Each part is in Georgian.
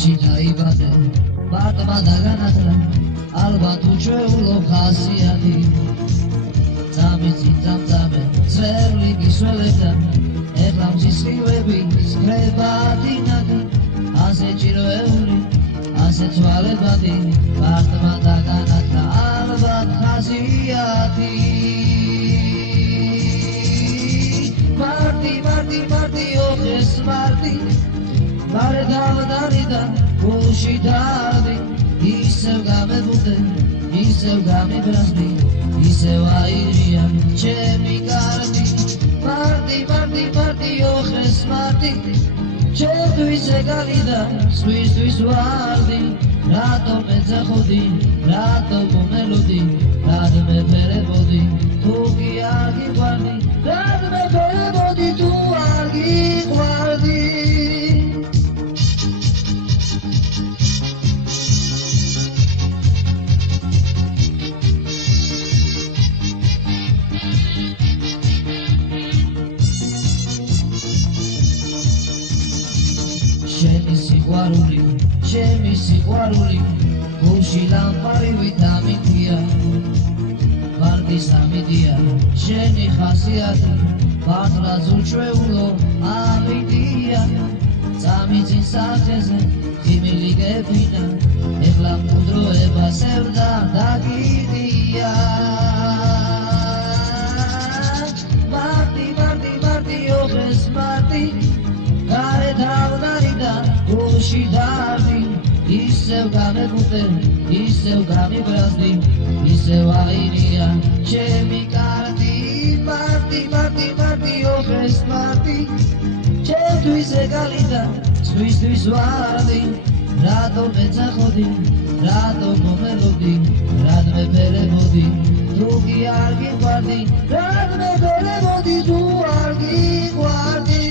შიდაიბადე მარტმა დაგანათლა ალბათ უჩვეულო ხასიათი ძამე წვერული გისველებდა ეხლა მსისხლივები სკრება დინადი ასე ჭიროეული ასე ცვალებადი მარტმა დაგანათლა ალბათ ხასიათი მარტი ოხეს მარტი მარე დავდარიდა გულში დადი ისევ გამებუდე ისევ გამიბრაზდი ისევ აირია ჩემი კარდი მარტი ოხეს მარტი ჩემთვის ეგარიდა სხვისთვის ვარდი რატომ ეძახოდი რატომ მომელოდი რადმე ფერებოდი თუ კი არ გიყვარდი რადმე ფერებოდი თუ არ გიყვარდი ჩემი სიყვარული გულში ლამპარივით ამიტია ვარდის ამიდია შენი ხასიათი მართლაც უჩვეულო ამიდია წამიწინ სახეზე ხიმილი გეფინა ეხლა მუდროება სევდა დაგიდია მარტი ოხეს მარტი გარე დავდარიდა გულში დადი ისევ გამებუდე ისევ გამიბრაზდი ისევ აირია ჩემი კარდი მარტი ოხეს მარტი ჩემთვის ეგალიდა სხვისთვის ვარდი რატომ ეძახოდი რატომ მომელოდი რადმე ფერებოდი თუ კი არ გიყვარდი რადმე ფერებოდი თუ არ გიყვარდი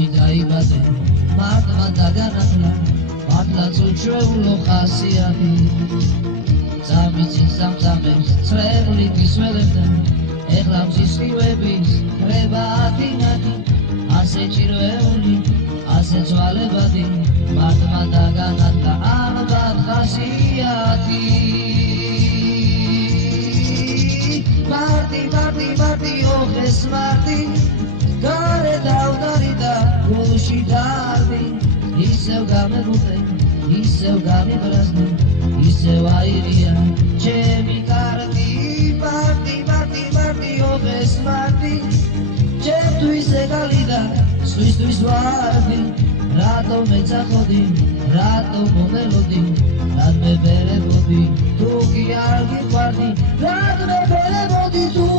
შიდაიბადე მარტმა დაგანათლა მართლაც უჩვეულო ხასიათი წამიწინ სამწამებს წვერული გისველებდა ეხლა მსისხლივების ხრება დინადი ასე ჭიროეული ასე ცვალებადი მარტმა დაგანათლა ალბათ ხასიათი მარტი ოხეს მარტი გარე დავდარიდა გულში დადი ისევ გამებუდე ისევ გამიბრაზდი ისევ აირია ჩემი კარდი მარტი ოხეს მარტი ჩემთვის ეგალიდა სხვისთვის ვარდი რატომ ეძახოდი რატომ მომელოდი რადმე ფერებოდი თუ კი არ გიყვარდი რადმე ფერებოდი თუ